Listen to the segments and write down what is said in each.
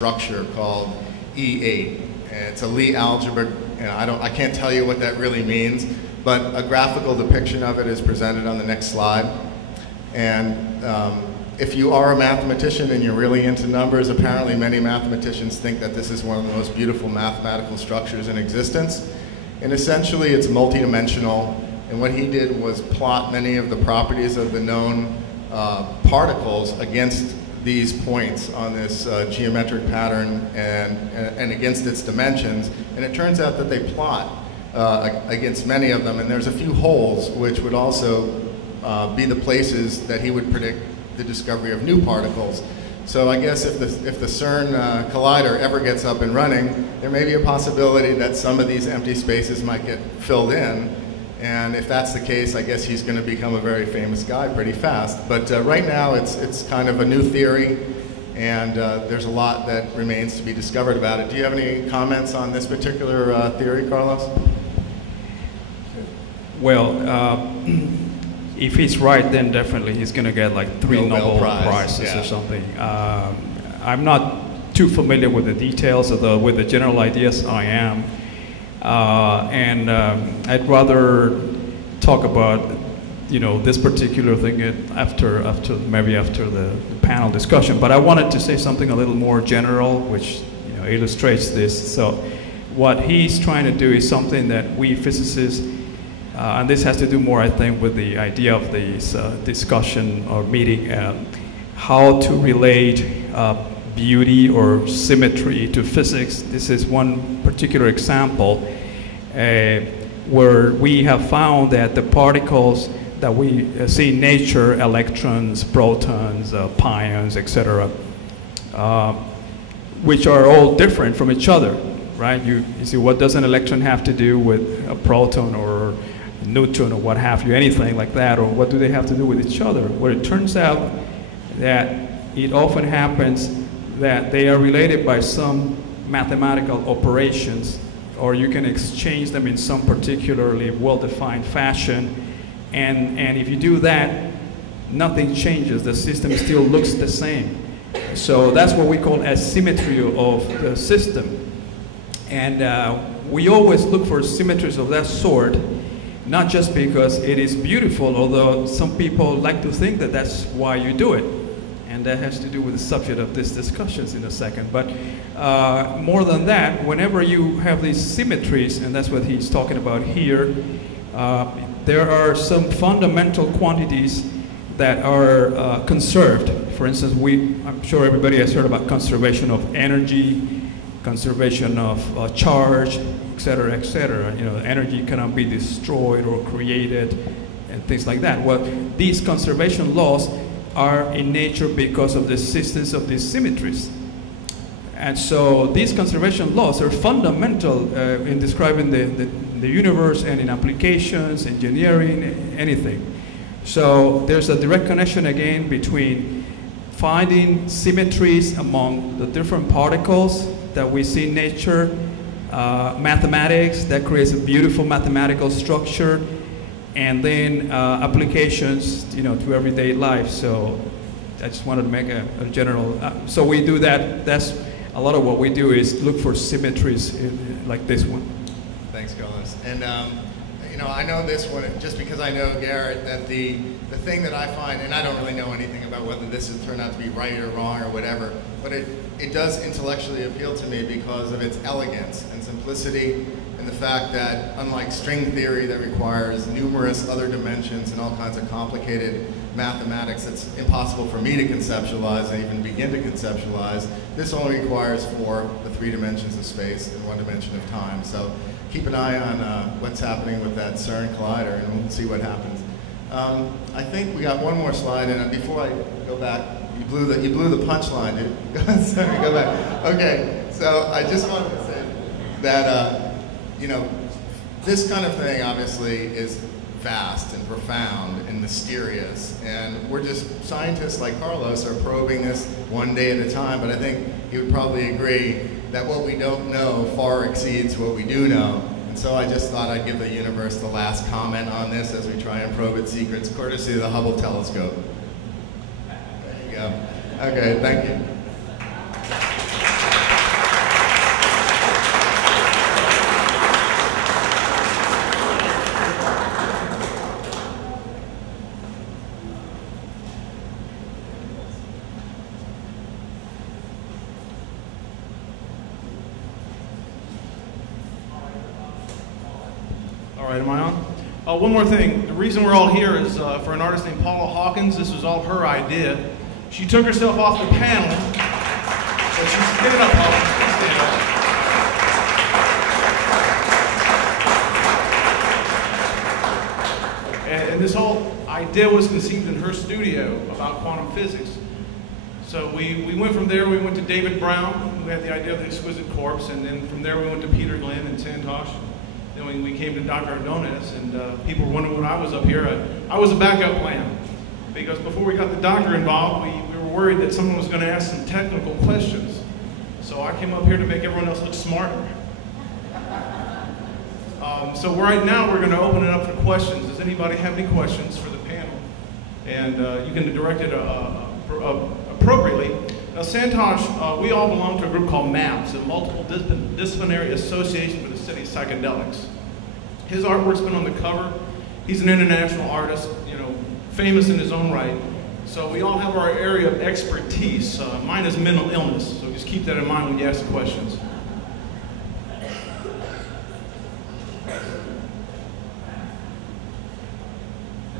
structure called E8. And it's a Lie algebra, and I can't tell you what that really means, but a graphical depiction of it is presented on the next slide. And if you are a mathematician and you're really into numbers, apparently many mathematicians think that this is one of the most beautiful mathematical structures in existence. And essentially it's multidimensional, and what he did was plot many of the properties of the known particles against these points on this geometric pattern and against its dimensions. And it turns out that they plot against many of them, and there's a few holes which would also be the places that he would predict the discovery of new particles. So I guess if the CERN collider ever gets up and running, there may be a possibility that some of these empty spaces might get filled in. And if that's the case, I guess he's going to become a very famous guy pretty fast. But right now, it's kind of a new theory, and there's a lot that remains to be discovered about it. Do you have any comments on this particular theory, Carlos? Well, if he's right, then definitely he's going to get like 3 Nobel Prizes or something. I'm not too familiar with the details of with the general ideas. I am. I'd rather talk about, this particular thing after the panel discussion. But I wanted to say something a little more general, which illustrates this. So, what he's trying to do is something that we physicists, and this has to do more, I think, with the idea of this discussion or meeting, how to relate beauty or symmetry to physics. This is one particular example where we have found that the particles that we see in nature, electrons, protons, pions, etc., which are all different from each other, right? You see, what does an electron have to do with a proton or a neutron or what have you, anything like that, or what do they have to do with each other? Well, it turns out that it often happens that they are related by some mathematical operations, or you can exchange them in some particularly well-defined fashion, and if you do that, nothing changes. The system still looks the same. So that's what we call asymmetry of the system. And we always look for symmetries of that sort, not just because it is beautiful, although some people like to think that that's why you do it. And that has to do with the subject of this discussions in a second. But more than that, whenever you have these symmetries, and that's what he's talking about here, there are some fundamental quantities that are conserved. For instance, I'm sure everybody has heard about conservation of energy, conservation of charge, et cetera, et cetera. Energy cannot be destroyed or created, and things like that. Well, these conservation laws are in nature because of the existence of these symmetries. And so these conservation laws are fundamental in describing the universe and in applications, engineering, anything. So there's a direct connection again between finding symmetries among the different particles that we see in nature, mathematics that creates a beautiful mathematical structure, and then applications, to everyday life. So I just wanted to make a general. So we do that. That's a lot of what we do is look for symmetries like this one. Thanks, Carlos. And I know this one just because I know Garrett. That the thing that I find, and I don't really know anything about whether this has turned out to be right or wrong or whatever, but it does intellectually appeal to me because of its elegance and simplicity. The fact that, unlike string theory that requires numerous other dimensions and all kinds of complicated mathematics that's impossible for me to conceptualize and even begin to conceptualize, this only requires the 3 dimensions of space and 1 dimension of time. So keep an eye on what's happening with that CERN collider, and we'll see what happens. I think we got one more slide, and before I go back, you blew the punchline, dude. Sorry, go back. Okay, so I just wanted to say that. This kind of thing obviously is vast and profound and mysterious, and scientists like Carlos are probing this one day at a time, but I think he would probably agree that what we don't know far exceeds what we do know. And so I just thought I'd give the universe the last comment on this as we try and probe its secrets, courtesy of the Hubble telescope. There you go. Okay, thank you. All right, am I on? One more thing. The reason we're all here is for an artist named Paula Hawkins. This was all her idea. She took herself off the panel. So she's get it up, Paula. Stand up. And this whole idea was conceived in her studio about quantum physics. So we went from there, we went to David Brown, who had the idea of the exquisite corpse, and then from there we went to Peter Glenn and Santosh. Then we came to Dr. Ordonez, and people were wondering when I was up here. I was a backup plan, because before we got the doctor involved, we were worried that someone was going to ask some technical questions. So I came up here to make everyone else look smarter. So right now we're going to open it up for questions. Does anybody have any questions for the panel? And you can direct it appropriately. Now Santosh, we all belong to a group called MAPS, a Multiple Disciplinary Association for the Study of Psychedelics. His artwork's been on the cover. He's an international artist, famous in his own right. So we all have our area of expertise. Mine is mental illness, so just keep that in mind when you ask the questions.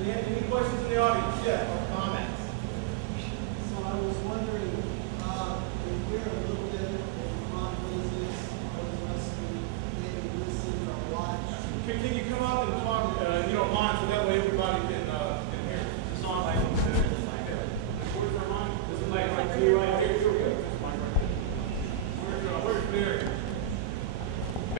Any questions in the audience? Yeah.